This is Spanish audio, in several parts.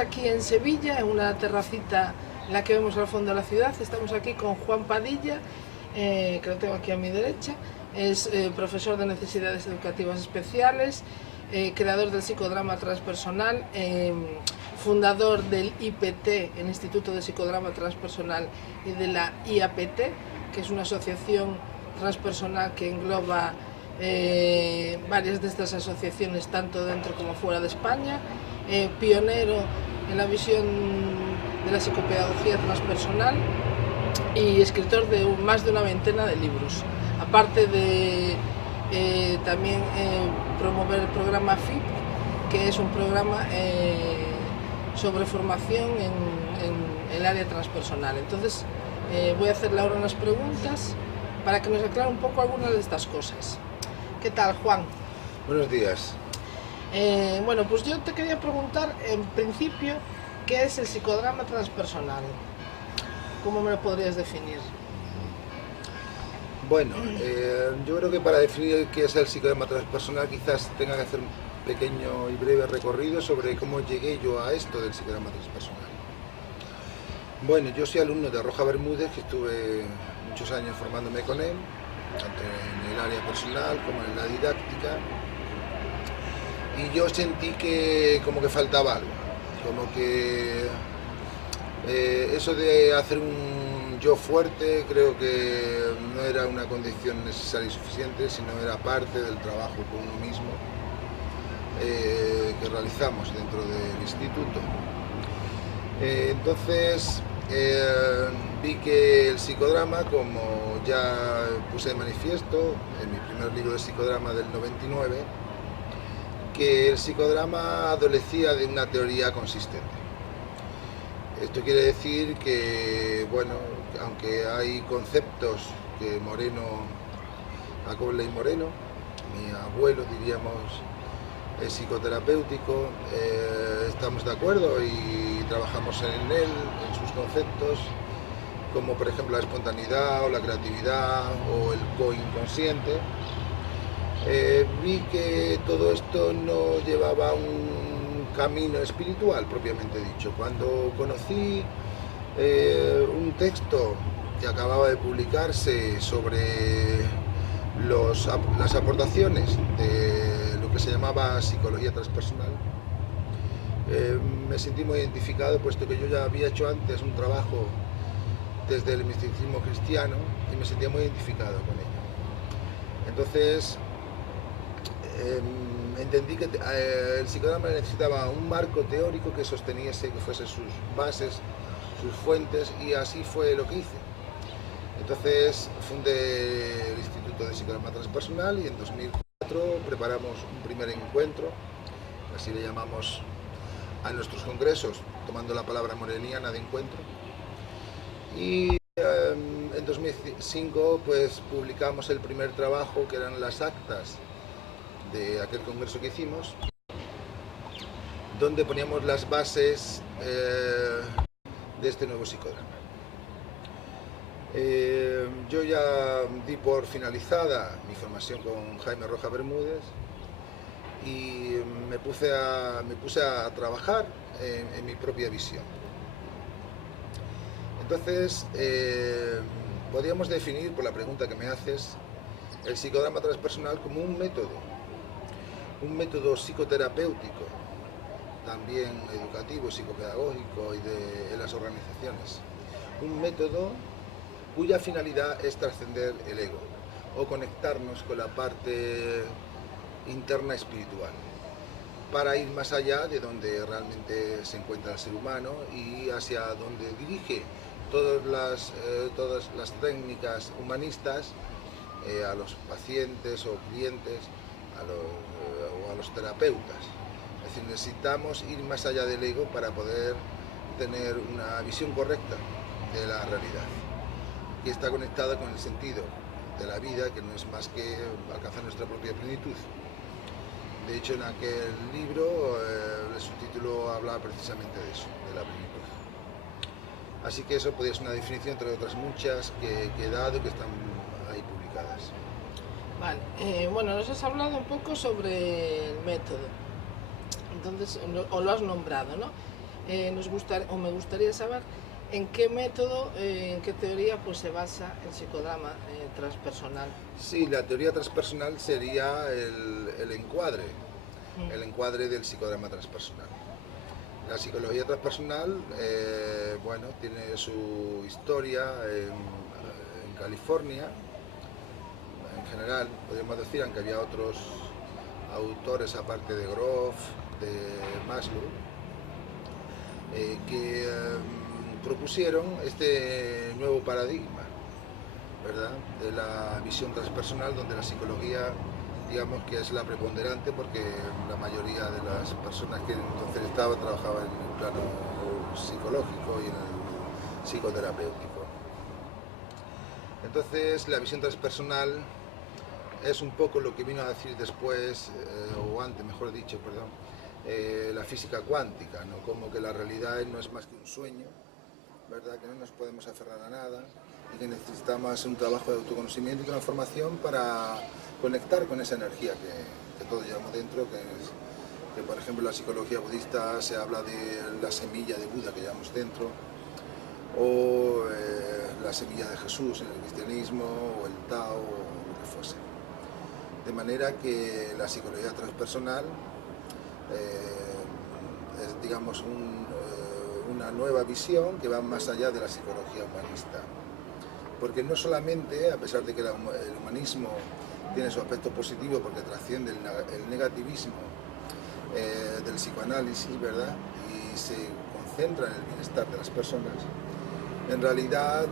aquí en Sevilla, en una terracita en la que vemos al fondo de la ciudad. Estamos aquí con Juan Padilla, que lo tengo aquí a mi derecha. Es profesor de necesidades educativas especiales, creador del psicodrama transpersonal, fundador del IPT, el Instituto de Psicodrama Transpersonal, y de la IAPT, que es una asociación transpersonal que engloba varias de estas asociaciones, tanto dentro como fuera de España, pionero en la visión de la psicopedagogía transpersonal y escritor de más de una veintena de libros, aparte de también promover el programa FIP, que es un programa sobre formación en el área transpersonal. Entonces voy a hacerle ahora unas preguntas para que nos aclare un poco algunas de estas cosas. ¿Qué tal, Juan? Buenos días. Bueno, pues yo te quería preguntar, en principio, ¿qué es el psicodrama transpersonal? ¿Cómo me lo podrías definir? Bueno, yo creo que para definir qué es el psicodrama transpersonal quizás tenga que hacer un pequeño y breve recorrido sobre cómo llegué yo a esto del psicodrama transpersonal. Bueno, yo soy alumno de Roja Bermúdez, que estuve muchos años formándome con él, tanto en el área personal como en la didáctica, y yo sentí que como que faltaba algo, como que eso de hacer un yo fuerte creo que no era una condición necesaria y suficiente, sino era parte del trabajo con uno mismo que realizamos dentro del instituto. Entonces vi que el psicodrama, como ya puse de manifiesto en mi primer libro de psicodrama del 99, que el psicodrama adolecía de una teoría consistente. Esto quiere decir que, bueno, aunque hay conceptos que Moreno, Acoble y Moreno, mi abuelo, diríamos, es psicoterapéutico, estamos de acuerdo y trabajamos en él, en sus conceptos, como por ejemplo la espontaneidad o la creatividad o el co-inconsciente. Vi que todo esto no llevaba un camino espiritual propiamente dicho. Cuando conocí un texto que acababa de publicarse sobre las aportaciones de lo que se llamaba psicología transpersonal, me sentí muy identificado, puesto que yo ya había hecho antes un trabajo desde el misticismo cristiano y me sentía muy identificado con ello. Entonces entendí que el psicodrama necesitaba un marco teórico que sosteniese, que fuese sus bases, sus fuentes, y así fue lo que hice. Entonces fundé el Instituto de Psicodrama Transpersonal y en 2004 preparamos un primer encuentro, así le llamamos a nuestros congresos, tomando la palabra moreniana de encuentro. Y en 2005 pues publicamos el primer trabajo, que eran las actas de aquel congreso que hicimos, donde poníamos las bases de este nuevo psicodrama. Yo ya di por finalizada mi formación con Jaime Roja Bermúdez y me puse a trabajar en mi propia visión. Entonces, podríamos definir, por la pregunta que me haces, el psicodrama transpersonal como un método psicoterapéutico, también educativo, psicopedagógico y de las organizaciones. Un método cuya finalidad es trascender el ego o conectarnos con la parte interna espiritual para ir más allá de donde realmente se encuentra el ser humano y hacia donde dirige todas las técnicas humanistas a los pacientes o clientes, o a los terapeutas. Es decir, necesitamos ir más allá del ego para poder tener una visión correcta de la realidad, que está conectada con el sentido de la vida, que no es más que alcanzar nuestra propia plenitud. De hecho, en aquel libro el subtítulo habla precisamente de eso, de la plenitud. Así que eso podría ser una definición entre otras muchas que he dado y que están ahí publicadas. Vale, bueno, nos has hablado un poco sobre el método, entonces, o lo has nombrado, ¿no? me gustaría saber en qué método, en qué teoría pues, se basa el psicodrama transpersonal. Sí, la teoría transpersonal sería el encuadre del psicodrama transpersonal. La psicología transpersonal, bueno, tiene su historia en California, en general, podríamos decir, aunque había otros autores aparte de Grof, de Maslow, que propusieron este nuevo paradigma, ¿verdad?, de la visión transpersonal, donde la psicología, digamos que es la preponderante, porque la mayoría de las personas que entonces trabajaban en el plano psicológico y en el psicoterapéutico. Entonces la visión transpersonal es un poco lo que vino a decir después, o antes, mejor dicho, perdón, la física cuántica, ¿no? Como que la realidad no es más que un sueño, ¿verdad?, que no nos podemos aferrar a nada y que necesitamos un trabajo de autoconocimiento y transformación para conectar con esa energía que todos llevamos dentro, que por ejemplo en la psicología budista se habla de la semilla de Buda que llevamos dentro, o la semilla de Jesús en el cristianismo, o el Tao, o lo que fuese. De manera que la psicología transpersonal es, digamos, una nueva visión que va más allá de la psicología humanista. Porque no solamente, a pesar de que el humanismo tiene su aspecto positivo porque trasciende el negativismo del psicoanálisis, ¿verdad?, y se concentra en el bienestar de las personas, en realidad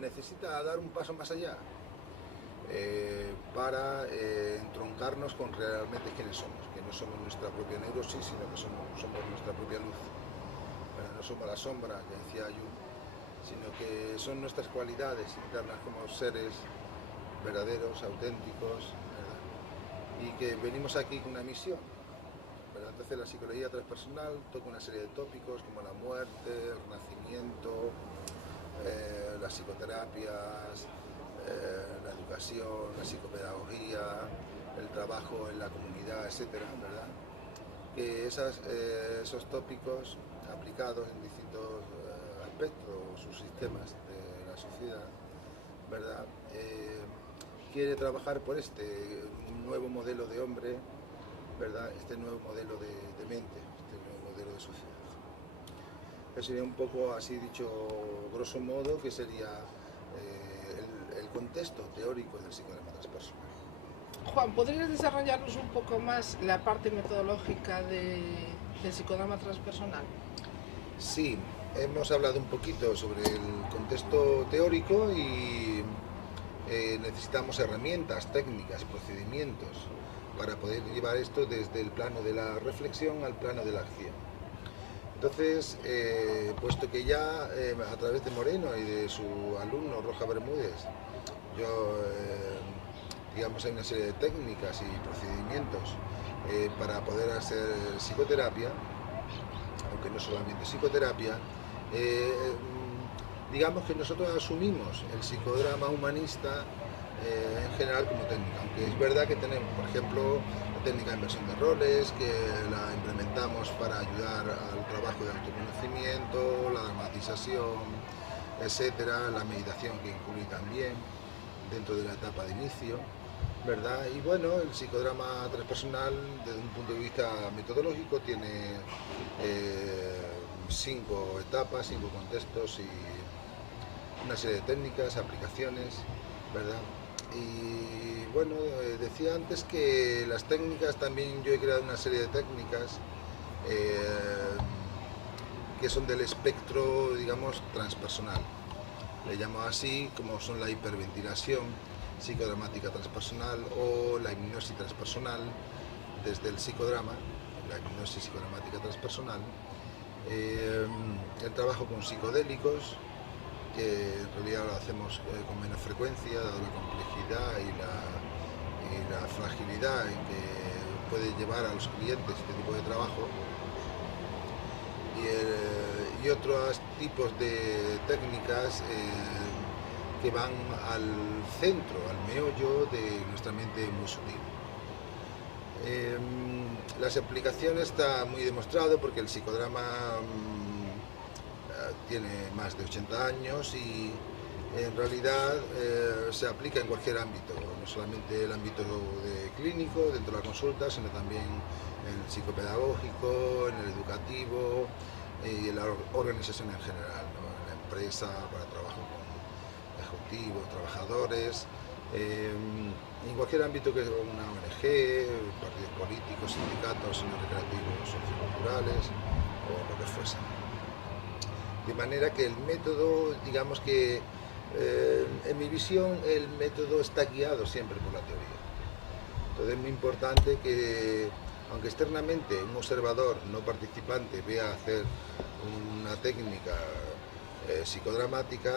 necesita dar un paso más allá para entroncarnos con realmente quiénes somos, que no somos nuestra propia neurosis, sino que somos nuestra propia luz. Pero no somos la sombra, que decía Jung, sino que son nuestras cualidades internas como seres verdaderos, auténticos, ¿verdad?, y que venimos aquí con una misión, ¿verdad? Entonces la psicología transpersonal toca una serie de tópicos como la muerte, el renacimiento, las psicoterapias, la educación, la psicopedagogía, el trabajo en la comunidad, etcétera, ¿verdad? Que esos tópicos aplicados en distintos aspectos, subsistemas de la sociedad, ¿verdad?, quiere trabajar por este nuevo modelo de hombre, ¿verdad?, este nuevo modelo de mente, este nuevo modelo de sociedad. Eso sería un poco, así dicho, grosso modo, que sería el contexto teórico del psicodrama transpersonal. Juan, ¿podrías desarrollarnos un poco más la parte metodológica del psicodrama transpersonal? Sí, hemos hablado un poquito sobre el contexto teórico y necesitamos herramientas, técnicas, procedimientos para poder llevar esto desde el plano de la reflexión al plano de la acción. Entonces, puesto que ya a través de Moreno y de su alumno Roja Bermúdez, digamos, hay una serie de técnicas y procedimientos para poder hacer psicoterapia, aunque no solamente psicoterapia, digamos que nosotros asumimos el psicodrama humanista en general como técnica, aunque es verdad que tenemos, por ejemplo, la técnica de inversión de roles, que la implementamos para ayudar al trabajo de autoconocimiento, la dramatización, etcétera, la meditación que incluye también dentro de la etapa de inicio, ¿verdad? Y bueno, el psicodrama transpersonal, desde un punto de vista metodológico, tiene 5 etapas, 5 contextos y una serie de técnicas, aplicaciones, ¿verdad? Y bueno, decía antes que las técnicas, también yo he creado una serie de técnicas que son del espectro, digamos, transpersonal. Le llamo así, como son la hiperventilación psicodramática transpersonal o la hipnosis transpersonal desde el psicodrama, la hipnosis psicodramática transpersonal, el trabajo con psicodélicos, que en realidad lo hacemos con menos frecuencia, dado la complejidad y la fragilidad en que puede llevar a los clientes este tipo de trabajo, y otros tipos de técnicas que van al centro, al meollo de nuestra mente muy sutil. Las aplicaciones está muy demostrado porque el psicodrama tiene más de 80 años y en realidad se aplica en cualquier ámbito, no solamente el ámbito clínico, dentro de la consulta, sino también en el psicopedagógico, en el educativo y en la organización en general, ¿no? En la empresa, para trabajo con ejecutivos, trabajadores, en cualquier ámbito, que es una ONG, partidos políticos, sindicatos, recreativos, socioculturales o lo que fuese. De manera que el método, digamos que en mi visión, el método está guiado siempre por la teoría. Entonces es muy importante que, aunque externamente un observador no participante vea hacer una técnica psicodramática,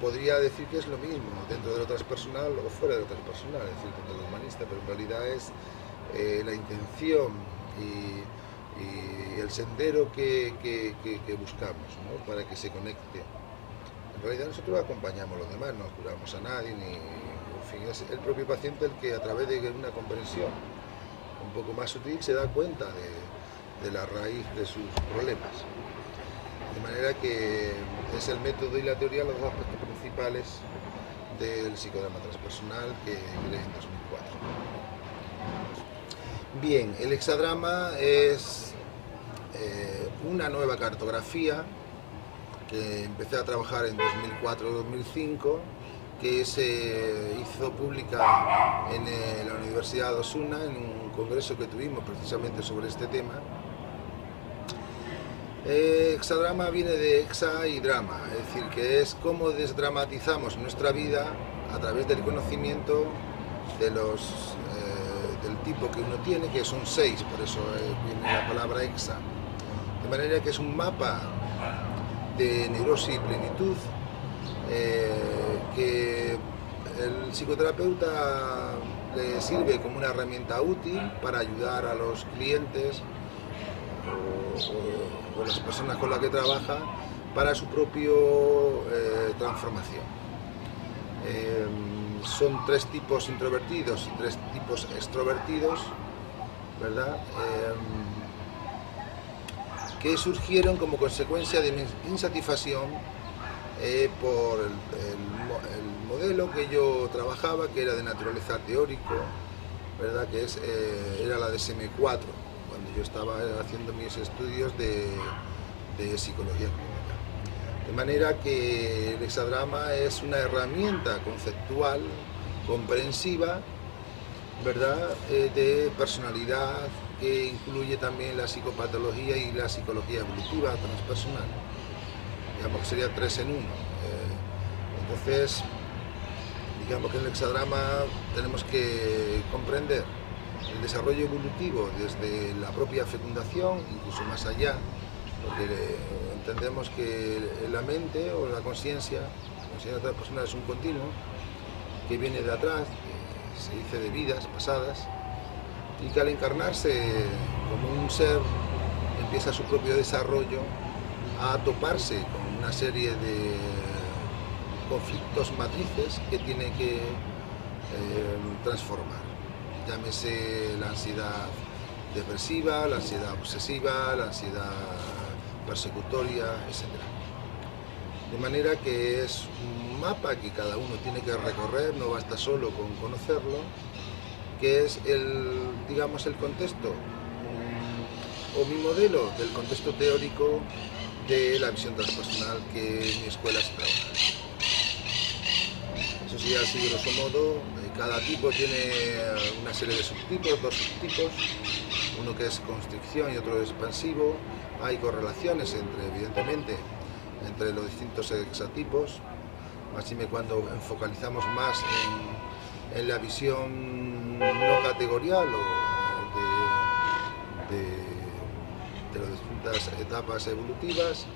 podría decir que es lo mismo dentro de lo transpersonal o fuera de lo transpersonal, es decir, dentro de lo humanista, pero en realidad es la intención y el sendero que buscamos, ¿no? Para que se conecte. En realidad nosotros acompañamos a los demás, no curamos a nadie, ni, en fin, es el propio paciente el que, a través de una comprensión un poco más sutil, se da cuenta de la raíz de sus problemas. De manera que es el método y la teoría los dos aspectos principales del psicodrama transpersonal que creé en 2004. Bien, el hexadrama es una nueva cartografía que empecé a trabajar en 2004-2005, que se hizo pública en la Universidad de Osuna en un congreso que tuvimos precisamente sobre este tema. Hexadrama viene de hexa y drama, es decir, que es cómo desdramatizamos nuestra vida a través del conocimiento de del tipo que uno tiene, que son 6, por eso viene la palabra hexa. De manera que es un mapa de neurosis y plenitud que el psicoterapeuta le sirve como una herramienta útil para ayudar a los clientes o las personas con las que trabaja para su propia transformación. Son 3 tipos introvertidos y 3 tipos extrovertidos, ¿verdad? Que surgieron como consecuencia de mi insatisfacción por el modelo que yo trabajaba, que era de naturaleza teórico, ¿verdad? Que era la DSM-4, cuando yo estaba haciendo mis estudios de psicología clínica. De manera que el hexadrama es una herramienta conceptual, comprensiva, ¿verdad? De personalidad, que incluye también la psicopatología y la psicología evolutiva transpersonal. Digamos que sería 3 en 1. Entonces, digamos que en el hexadrama tenemos que comprender el desarrollo evolutivo desde la propia fecundación, incluso más allá, porque entendemos que la mente o la conciencia transpersonal es un continuo que viene de atrás, que se dice de vidas pasadas, y que al encarnarse como un ser empieza su propio desarrollo a toparse con una serie de conflictos matrices que tiene que transformar. Llámese la ansiedad depresiva, la ansiedad obsesiva, la ansiedad persecutoria, etc. De manera que es un mapa que cada uno tiene que recorrer, no basta solo con conocerlo, que es digamos, el contexto o mi modelo del contexto teórico de la visión transpersonal que en mi escuela se trabaja. Eso sí, así grosso modo, cada tipo tiene una serie de subtipos, 2 subtipos, uno que es constricción y otro expansivo. Hay correlaciones evidentemente, entre los distintos hexatipos, máxime cuando focalizamos más en la visión no categorial o de las distintas etapas evolutivas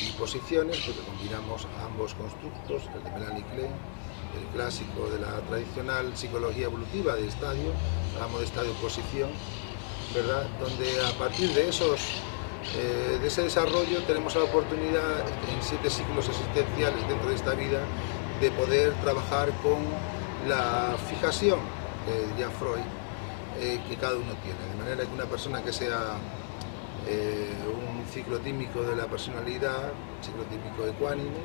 y posiciones, porque combinamos ambos constructos, el de Melanie Klein, el clásico de la tradicional psicología evolutiva de estadio, hablamos de estadio-posición, ¿verdad? Donde a partir de ese desarrollo tenemos la oportunidad en 7 ciclos existenciales dentro de esta vida de poder trabajar con la fijación, que diría Freud, que cada uno tiene, de manera que una persona que sea un ciclotímico de la personalidad, ciclotímico ecuánime,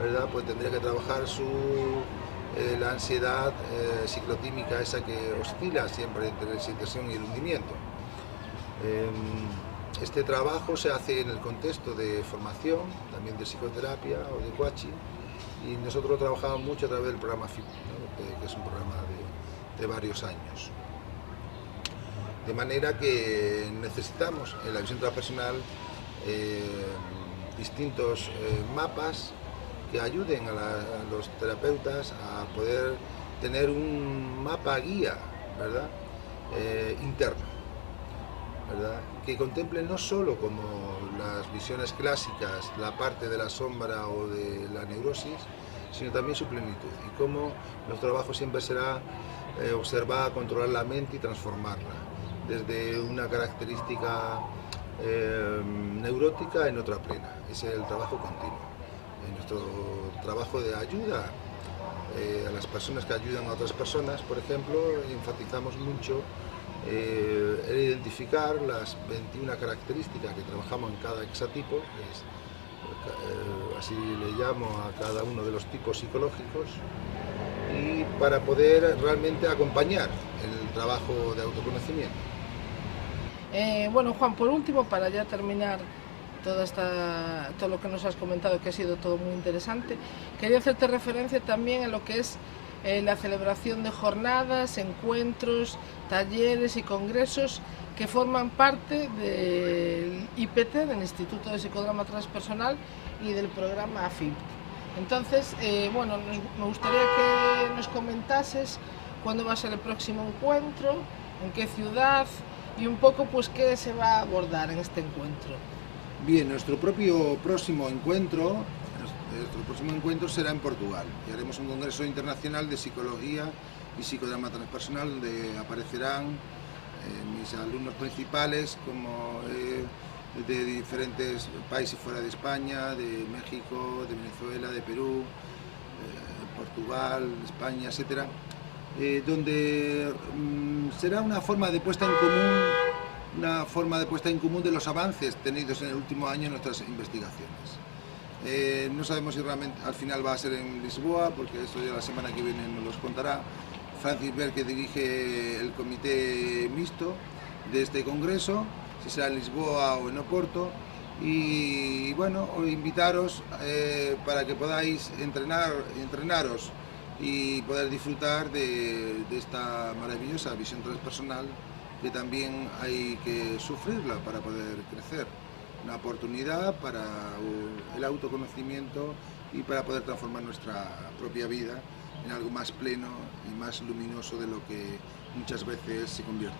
¿verdad? Pues tendría que trabajar la ansiedad ciclotímica, esa que oscila siempre entre la excitación y el hundimiento. Este trabajo se hace en el contexto de formación, también de psicoterapia o de coaching, y nosotros trabajamos mucho a través del programa FIP, ¿no? que es un programa de varios años. De manera que necesitamos en la visión transpersonal distintos mapas que ayuden a los terapeutas a poder tener un mapa guía, ¿verdad? Interno, ¿verdad? Que contemple no solo como las visiones clásicas, la parte de la sombra o de la neurosis, sino también su plenitud, y cómo nuestro trabajo siempre será observar, controlar la mente y transformarla, desde una característica neurótica en otra plena. Ese es el trabajo continuo. En nuestro trabajo de ayuda a las personas que ayudan a otras personas, por ejemplo, enfatizamos mucho el identificar las 21 características que trabajamos en cada hexatipo, así le llamo a cada uno de los tipos psicológicos, y para poder realmente acompañar el trabajo de autoconocimiento. Bueno, Juan, por último, para ya terminar todo lo que nos has comentado, que ha sido todo muy interesante, quería hacerte referencia también a lo que es la celebración de jornadas, encuentros, talleres y congresos que forman parte del IPT, del Instituto de Psicodrama Transpersonal, y del programa AFIP. Entonces, bueno, me gustaría que nos comentases cuándo va a ser el próximo encuentro, en qué ciudad y un poco pues qué se va a abordar en este encuentro. Bien, nuestro próximo encuentro será en Portugal, y haremos un congreso internacional de psicología y psicodrama transpersonal, donde aparecerán mis alumnos principales, como de diferentes países fuera de España, de México, de Venezuela, de Perú, Portugal, España, etcétera, donde será una forma de puesta en común de los avances tenidos en el último año en nuestras investigaciones. No sabemos si realmente al final va a ser en Lisboa, porque esto ya la semana que viene nos los contará Francis Berg, que dirige el comité mixto de este congreso, si será en Lisboa o en Oporto. Y bueno, invitaros para que podáis entrenaros y poder disfrutar de esta maravillosa visión transpersonal, que también hay que sufrirla para poder crecer. Una oportunidad para el autoconocimiento y para poder transformar nuestra propia vida en algo más pleno y más luminoso de lo que muchas veces se convierte.